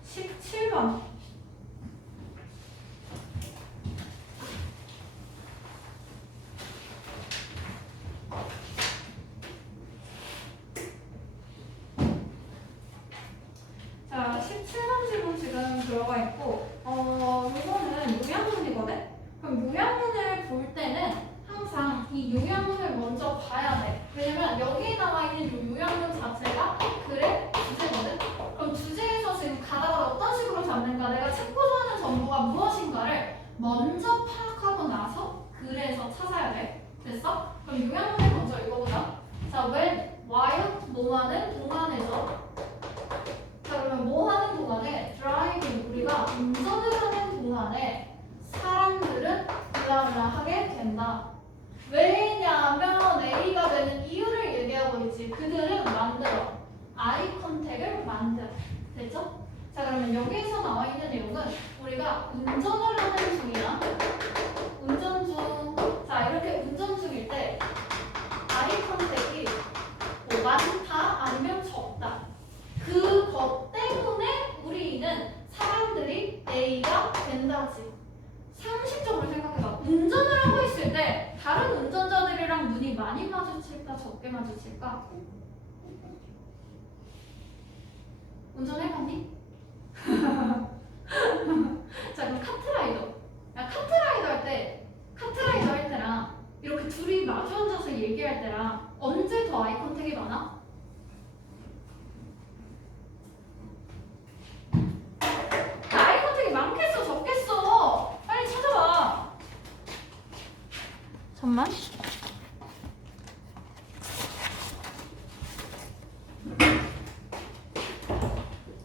17번. 자, 17번 질문 지금 들어가 있고, 이거는 요약문이거든? 그럼 요약문을 볼 때는 항상 이 요약문을 먼저 봐야 돼. 왜냐면 여기에 나와 있는 요 요약문 자체가 글의 주제거든? 그럼 주제에서 지금 가닥을 어떤 식으로 잡는가, 내가 찾고자 하는 정보가 무엇인가를 먼저 파악하고 나서 글에서 찾아야 돼. 됐어? 그럼 요약문을 먼저 읽어보자. 자, when, while, 뭐하는 동안에서. 자, 그러면 뭐 하는 동안에 driving, 우리가 운전을 하는 동안에 사람들은 블라블라하게 된다. 왜냐면 A가 되는 이유를 얘기하고 있지. 그들은 만들어. 아이 컨택을 만들어. 됐죠? 자, 그러면 여기에서 나와 있는 내용은 우리가 운전을 하는 중이나 운전 중, 자, 이렇게 운전 중일 때 아이 컨택이 뭐 많다 아니면 적다. 그것 때문에 우리는 사람들이 A가 된다지. 상식적으로 생각해봐. 운전을 하고 있을 때 다른 운전자들이랑 눈이 많이 마주칠까 적게 마주칠까? 운전해봤니? 자, 그럼 카트라이더. 야, 카트라이더 할 때랑 이렇게 둘이 마주 앉아서 얘기할 때랑 언제 더 아이 컨택이 많아? 아이 컨택이 많겠어, 적겠어? 빨리 찾아봐. 잠깐만.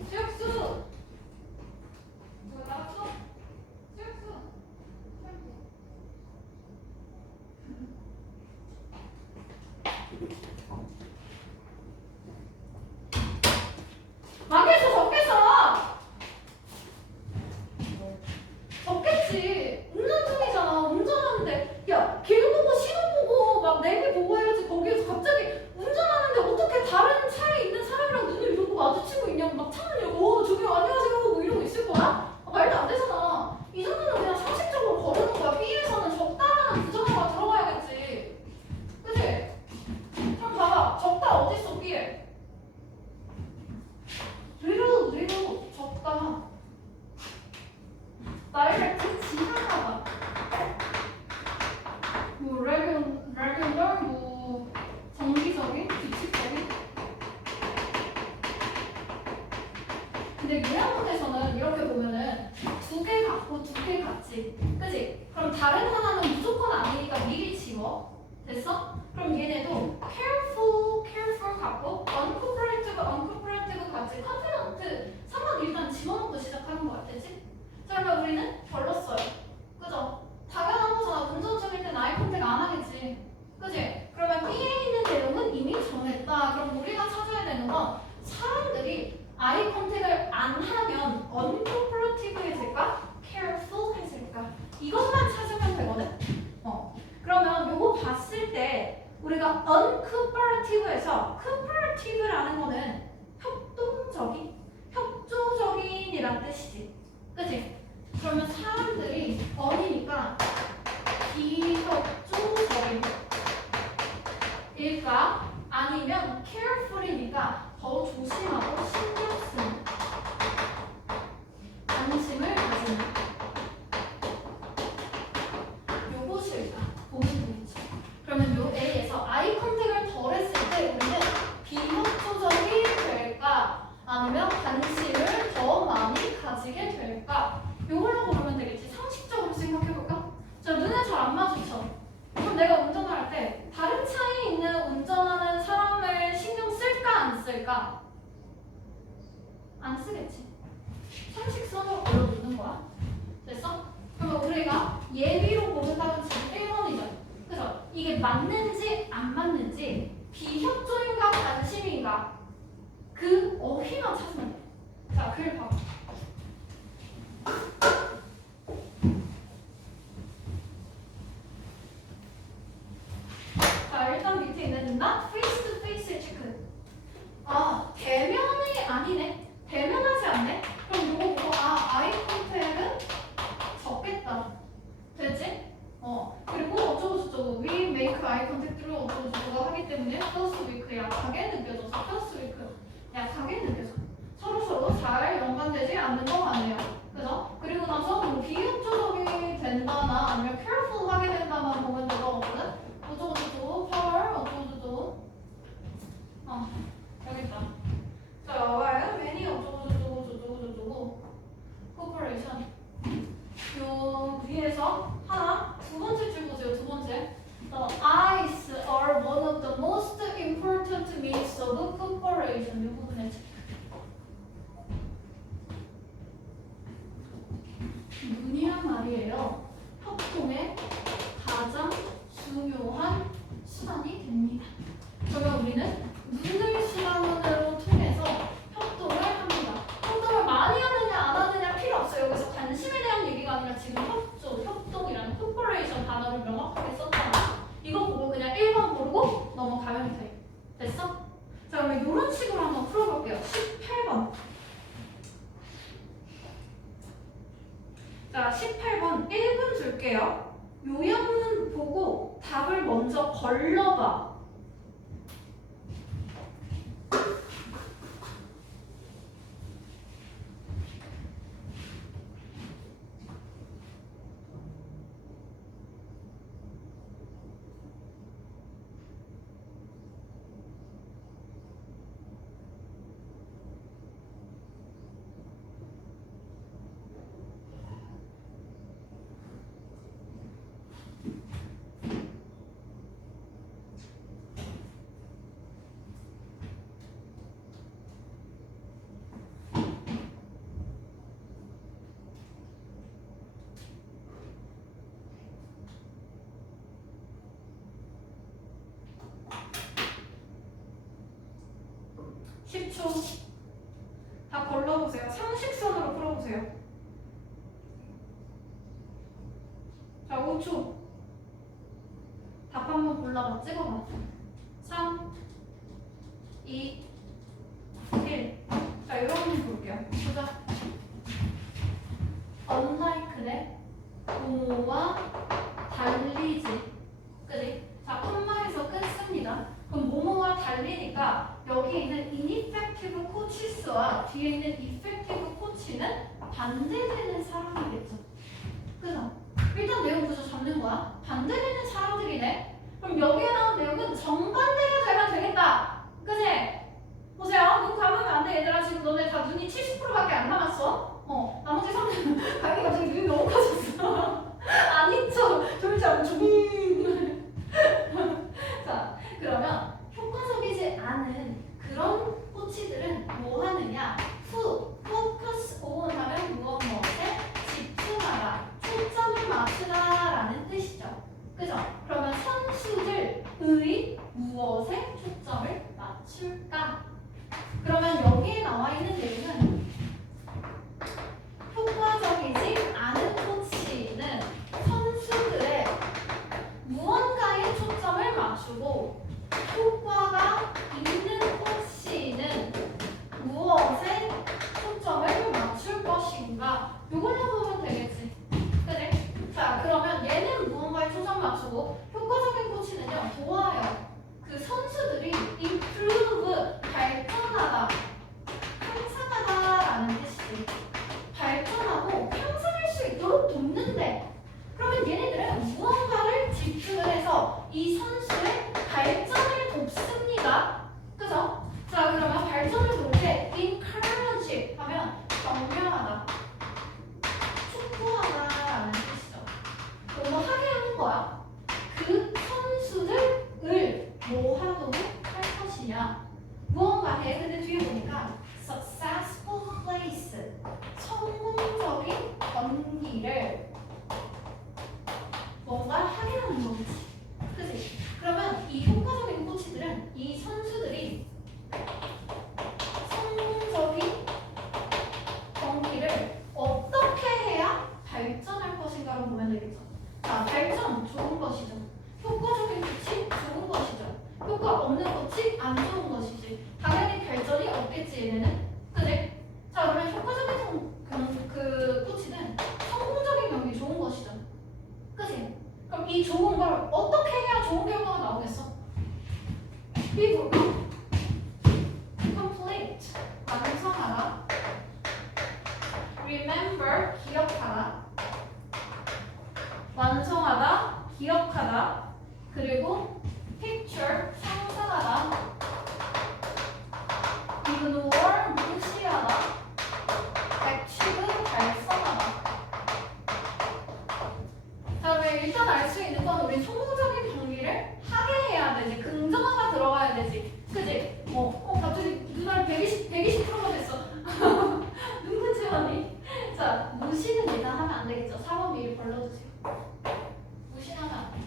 수혁수. 누가 나왔어? 수혁수. 많겠어, 적겠어? 적겠지. 운전 중이잖아. 운전하는데, 야, 길 보고 신호 보고 막 내비 보고 해야지. 거기에서 갑자기 운전하는데 어떻게 다른 차에 있는 사람이랑 눈을 이러고 마주치고 있냐고 막 차는 열고 저기 안녕하세요 뭐 이러고 있을 거야? 말도 안 되잖아. 이 정도는 그냥 상식적으로 거르는 거야. B에서는 적다라는 부정어가 들어가야겠지. 그치? 그럼 봐봐. 적다 어딨어 B에? 리로 적다. 다이렉트 지나가다. 뭐 레귤러 뭐 정기적인 규칙적인. 근데 요약문에서는 이렇게 보면은 두 개 같고 두 개 같지. 그치? 그럼 다른 하나는 무조건 아니니까 미리 지워. 됐어? 그럼 얘네도 careful 같고 uncooperative 같이 confident 3번 일단 집어넣고 시작하는 거 같겠지? 자, 그러면 우리는 걸렀어요. 그죠? 당연한 거잖아. 운전 중일 땐 아이 컨택 안 하겠지. 그지? 그러면 B에 있는 내용은 이미 정했다. 그럼 우리가 찾아야 되는 건 사람들이 아이 컨택을 안 하면 uncooperative해질까? careful해질까? 이것만 찾으면 되거든? 그러면 요거 봤을 때 우리가 uncooperative에서 cooperative라는 거는 협조적인이란 뜻이지. 그치? 그러면 사람들이 어리니까 비협조적인 일까? 아니면 careful이니까 더 조심하고 신경 쓰는 관심을 가지는 요것일까? 보면 되겠죠. 그러면 요 A에서 아이 컨택을 덜 했을 때 우리는 비협조적이 될까? 아니면 관심을 더 많이 가지게 될까? 이걸로 고르면 되겠지. 상식적으로 생각해볼까? 자, 눈에 잘 안 마주쳐. 그럼 내가 운전을 할 때 다른 차에 있는 운전하는 사람을 신경 쓸까 안 쓸까? 안 쓰겠지. 상식선으로 골라놓는 거야. 됐어? 그러면 우리가 예비로 고른다는 지금 1번이죠. 그래서 이게 맞는지 안 맞는지 비협조인가 관심인가 그 어휘만 찾으면 돼. 자, 글 봐봐. 자, 일단 밑에 있는 not face to face 체크. 아, 대면이 아니네. 대면하지 않네. 그럼 이거 보고 아이 컨택은 적겠다. 됐지? 그리고 어쩌고저쩌고 we make eye contact로 어쩌고저쩌고 하기 때문에 first week 약하게 느껴져서 first week 약하게 느껴져. 서로 잘 연관되지 않는 거 아니에요. 그죠? 그리고 나서 뭐 비협조적이 된다나 아니면 careful 하게 된다만 보면 되거든. 어쩌고저쩌고 power 어쩌고저쩌고 여기 있다. 자, 여봐요. many 어쩌고저쩌고 corporation. 요 위에서 하나 두 번째 줄 보세요. 두 번째. The eyes are one of the most important means of cooperation. 이 부분에 눈이란 말이에요. 협동의 가장 중요한 수단이 됩니다. 그러면 우리는 눈을 수단으로 통해서 협동을 합니다. 협동을 많이 하느냐 안 하느냐 필요 없어요. 여기서 관심에 대한 얘기가 아니라 지금 협동이라는 코퍼레이션 단어를 명확하게 썼잖아. 이거 보고 그냥 1번 고르고 넘어가면 돼. 됐어? 자, 그러면 이런 식으로 한번 풀어볼게요. 18번. 자, 18번 1분 줄게요. 요약문 보고 답을 먼저 걸러봐. 다 걸러보세요. 상식선으로 풀어보세요. 자, 5초. 답 한번 골라봐. 찍어봐. 3, 2, 1. 자, 이거 한번 볼게요. 보자. unlike네. 부모와 달리지. 그지? 자, 콤마에서 끊습니다. 그럼 뭐뭐와 달리니까 여기 있는 ineffective coaches와 뒤에 있는 effective coach는 반대되는 사람이겠죠. 그죠? 일단 내용 구조 잡는 거야. 반대되는 사람들이네. 그럼 여기에 나온 내용은 정반대가 되면 되겠다. 그지? 보세요. 눈 감으면 안 돼, 얘들아. 지금 너네 다 눈이 70%밖에 안 남았어. 나머지 3들 가기 갑자기 눈이 너무 커졌어. 아니죠. 졸지 않고 조금. 자, 그러면 효과적이지 않은 그런 코치들은 뭐 하느냐? focus on 하면 무엇에 집중하라, 초점을 맞추다라는 뜻이죠. 그죠? 그러면 선수들의 무엇에 초점을 맞출까? 그러면 여기에 나와 있는 내용은 효과적이지 않은 코치는 선수들의 무언가에 초점을 맞추고 효과가 있는 코치는 무엇에 초점을 맞출 것인가? 요걸로 보면 되겠지. 그래? 자, 그러면 얘는 무언가에 초점 맞추고 효과적인 코치는요, 도와요. 그 선수들이 improve, 발전하다, 향상하다라는 뜻이지. 발전하고 향상할 수 있도록 돕는데, 그러면 얘네들은 무언가를 집중을 해서 이 선수의 발전을 돕습니다. 그죠? 자, 그러면 발전을 도울 때 encourage 하면 격려하다. 경기를 뭔가 확인하는 거지. 그치? 그러면 이 효과적인 코치들은 이 선수들이 성공적인 경기를 어떻게 해야 발전할 것인가로 보면 되겠죠. 자, 발전 좋은 것이죠. 효과적인 코치 좋은 것이죠. 효과 없는 코치 안 좋은 것이지. 당연히 발전이 없겠지 얘네는. 그래? 자, 그러면 효과적인 그 코치는 성공적인 경기 좋은 것이죠. 그치? 그럼 이 좋은 걸 어떻게 해야 좋은 결과가 나오겠어? 이 볼까? complete 완성하라. remember 기억하라. 완성하다 기억하다. 그리고 picture 상상하다. ignore 무시하다. achieve 달성하다. 자, 그럼 일단 알 수 있는 건 우리 성공적인 경기를 하게 해야 되지. 긍정화가 들어가야 되지. 그지? 갑자기 눈알 120%가 됐어. 눈물 지원이. 자, 무시는 일단 하면 안 되겠죠. 4번 미리 벌러주세요. 무시하면 안 돼.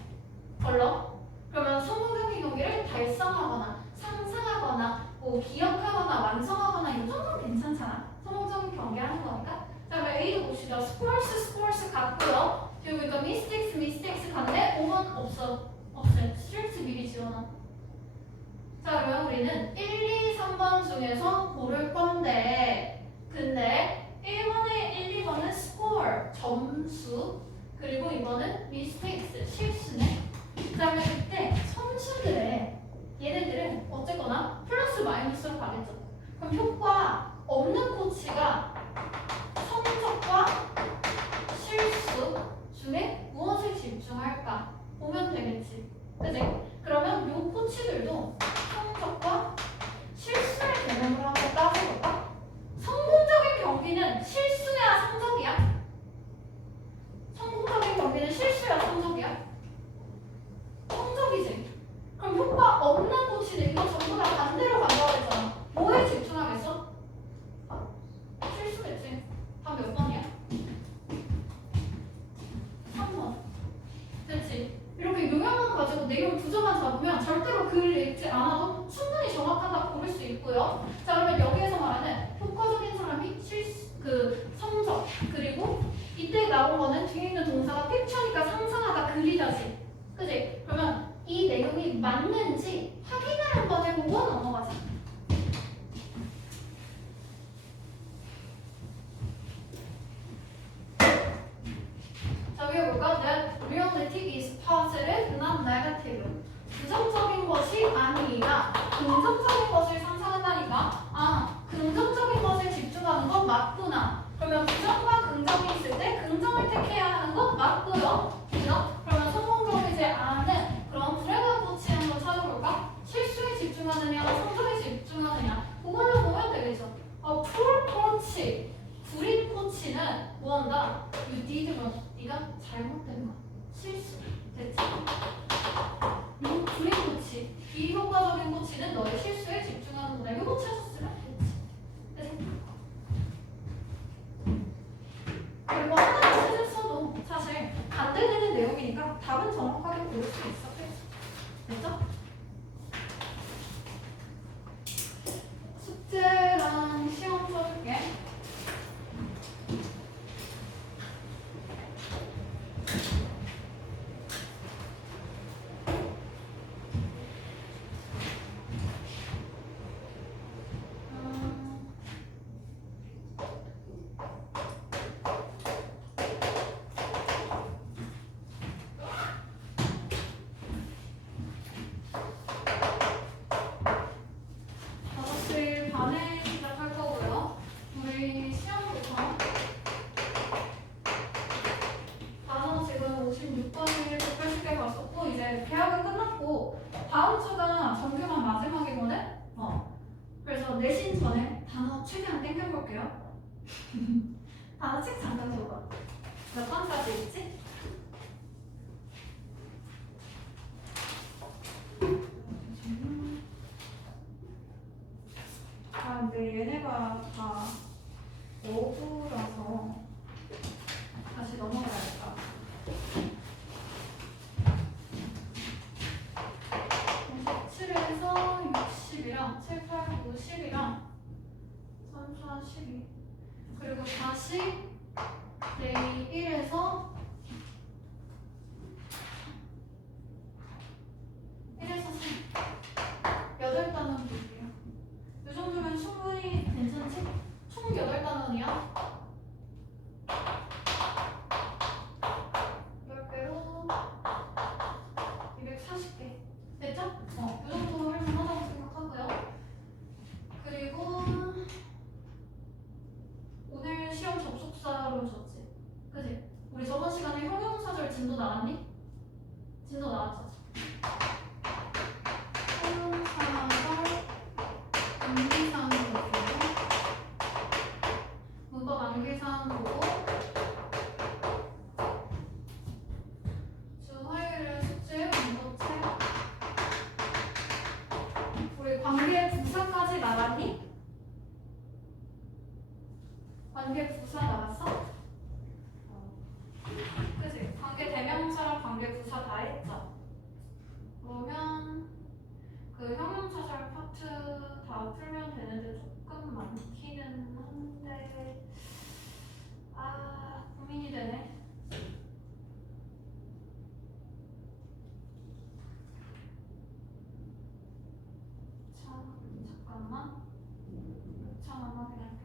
벌러. 그러면 성공적인 경기를 달성하거나 상상하거나 기억하거나 완성하거나 이 정도는 괜찮잖아. 성공적인 경기 하는 거니까. 자, 그럼 A도 봅시다. 스포츠 같고요. 그리고 이거 mistakes 간대. 5번 없어요. 스트레스 미리 지원하. 자, 그러면 우리는 1, 2, 3번 중에서 고를 건데, 근데 1번에 1, 2번은 score 점수, 그리고 이번은 mistakes 실수네. 그다음에 이때 선수들의 얘네들은 어쨌거나 플러스 마이너스로 가겠죠. 그럼 효과 없는 코치가 성적과 실수 중에 무엇을 집중할까 보면 되겠지. 그치? 그러면 요 코치들도 성적과 실수의 개념을 한번 따져볼까? 성공적인 경기는 실수야 성적이야? 성공적인 경기는 실수야 성적이야? 성적이지. 그럼 효과 없는 코치는 이거 전부 다 반대로 간다고 했잖아. 뭐에 집중하겠어? 실수겠지. 답 몇 번이야? 3번. 그렇지. 이렇게 요령만 가지고 내용 부조만 잡으면 절대로 글을 읽지 않아도 충분히 정확하다 고를 수 있고요. 자, 그러면 여기에서 말하는 효과적인 사람이 성적, 그리고 이때 나온 거는 뒤에 있는 동사가 픽처니까 상상하다, 그리다지. 그지? 그러면 이 내용이 맞는지 확인을 한번 해보고 넘어가자. 자, 위에 볼까? That reality is positive, not negative. 부정적인 것이 아니라 긍정적인 것을 상상한다니까. 아, 긍정적인 것에 집중하는 건 맞구나. 그러면 부정과 긍정이 있을 때 긍정을 택해야 하는 건 맞고요. 그죠? 그러면 성공적이지 않은 그런 불행한 코치 한번 찾아볼까? 실수에 집중하느냐, 성적에 집중하느냐, 그걸로 보면 되겠죠. poor coach, 구린 코치는 뭐한다? You did wrong. 네가 잘못된 거, 실수, 됐지? 요 구린 코치, 비효과적인 코치는 너의 실수에 집중하는구나. 요거 찾았으면 됐지. 그치? 그리고 하나만 찾았어도 사실 반대되는 내용이니까 답은 정확하게 고를 수 있어. 됐죠? 숙제랑 시험 써줄게. 계약은 끝났고 다음 주가 정규만 마지막이거든? 그래서 내신 전에 단어 최대한 땡겨볼게요. 단어 책 잠깐 줘봐. 몇 번까지 있지? 근데 얘네가 다 어부라서 다시 데이 1에서 8단원 볼게요. 이 정도면 충분히 괜찮지? 총 8단원이야. 10배로 240개. 됐죠? 이 정도 할만하다고 생각하고요. 그리고 오늘 시험 접속사로 줬지? 그지? 우리 저번 시간에 형용사절 진도 나왔니? 진도 나왔죠? 형용사절 암기사항 보고 문법 암기사항 보고 주 화요일에 숙제 문법책 우리 관계 부사까지 나갔니? 관계 부사 나갔어? 그치? 관계 대명사랑 관계 부사 다 했죠? 그러면 그 형용사절 파트 다 풀면 되는데 조금 많기는 한데 고민이 되네. 자, 잠깐만. 잠깐만 확인할게.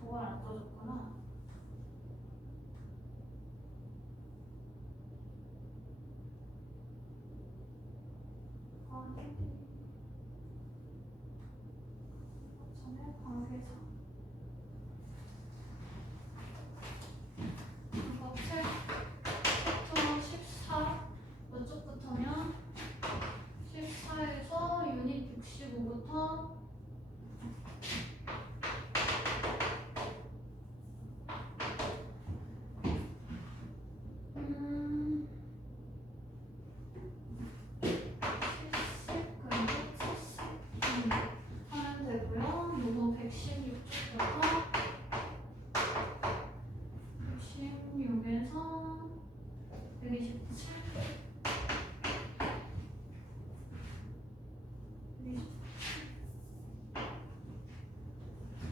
그걸 안 써줬구나. 관계사. 이거 챕터 14 이쪽부터면 14에서 유닛 65부터 하면 되고요. 요거 116쪽부터 116에서 127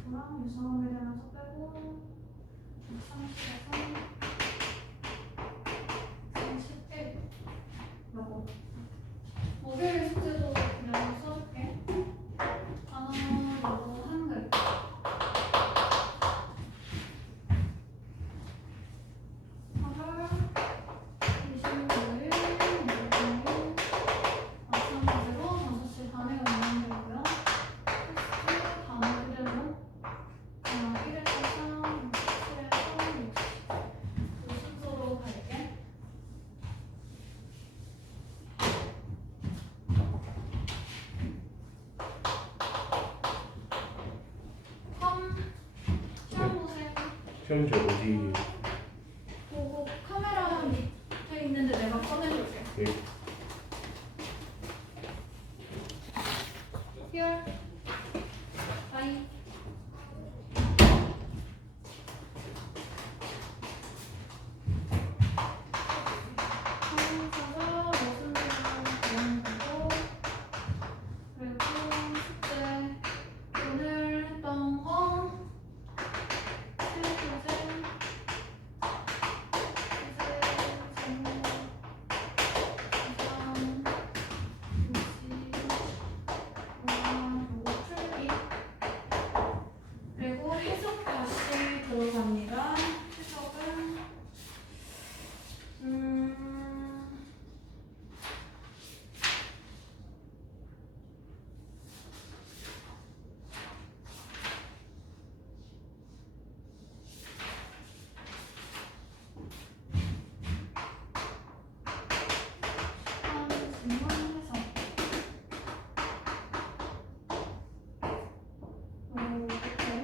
그랑 유사하게 되면서 빼고 130에서 31 요거 목요일 숙제도 그냥 써줄게. 요거 한글 8월 25일 목요일 마찬가지로 5시 반에 오면 되고요. 테스트 단어 그대로 1에서 3, 17에서 60 이 순서로 갈게. 시험 보세요. 시험지 어디? 보고 카메라 밑에 있는데 내가 꺼내줄게. 네. Here. Bye. 한국사가 무슨 내용 보고 그리고 숙제 오늘 했던 거 실교재 그리고 해석 다시 들어갑니다. 해석은 질문 해석 이렇게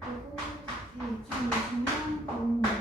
그리고 이쯤 보시면